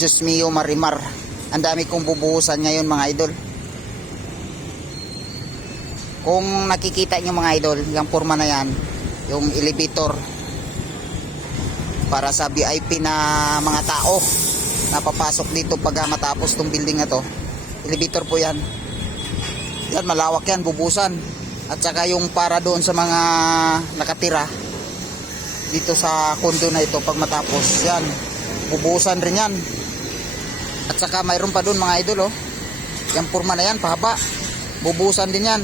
Diyos mio marimar. Ang dami kong bubuhusan ngayon mga idol. Kung nakikita nyo mga idol, yung forma na yan, yung elevator para sa VIP na mga tao na papasok dito pag matapos tong building na to. Elevator po yan. Yan, malawak yan, bubusan. At saka yung para doon sa mga nakatira dito sa condo na ito pag matapos, yan, bubusan rin yan. At saka mayroon pa doon mga idol, oh. Yung forma na yan, pahaba. Bubusan din yan.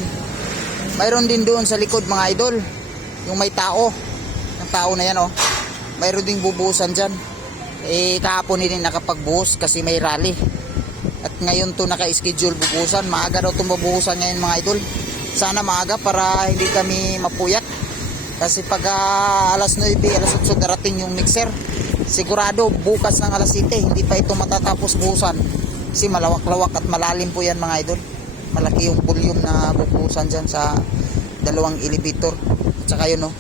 Mayroon din doon sa likod mga idol, yung may tao. Yung tao na yan, oh. Mayroon ding bubusan dyan. Kahapon din nakapagbuhos kasi may rally. At ngayon to naka-schedule bubusan. Maaga daw itong bubusan ngayon mga idol. Sana maaga para hindi kami mapuyat. Kasi pag alas 9, alas 8 darating yung mixer. Sigurado bukas ng alas 7 hindi pa ito matatapos buhusan. Kasi malawak-lawak at malalim po yan mga idol. Malaki yung volume na bubuhusan dyan sa dalawang elevator. At saka yun, no,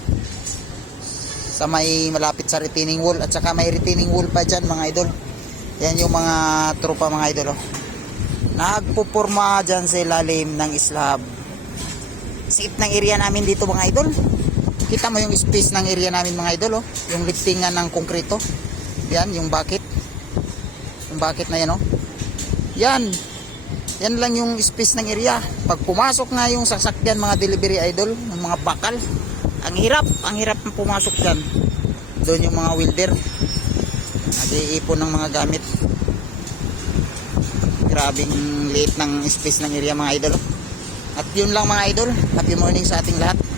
sa may malapit sa retaining wall. At saka may retaining wall pa dyan mga idol. Yan yung mga tropa mga idol, oh. Nagpupurma dyan sa ilalim ng slab. Sikip ng area namin dito mga idol. Kita mo yung space ng area namin mga idol, oh. Yung liftingan ng konkreto. Yan, yung bucket. Yung bucket na yan, oh. Yan. Yan lang yung space ng area. Pag pumasok nga yung sasakyan mga delivery idol, yung mga bakal, ang hirap ng pumasok dyan. Doon yung mga welder. Nag-iipon ng mga gamit. Grabing liit ng space ng area mga idol, oh. At yun lang mga idol. Happy morning sa ating lahat.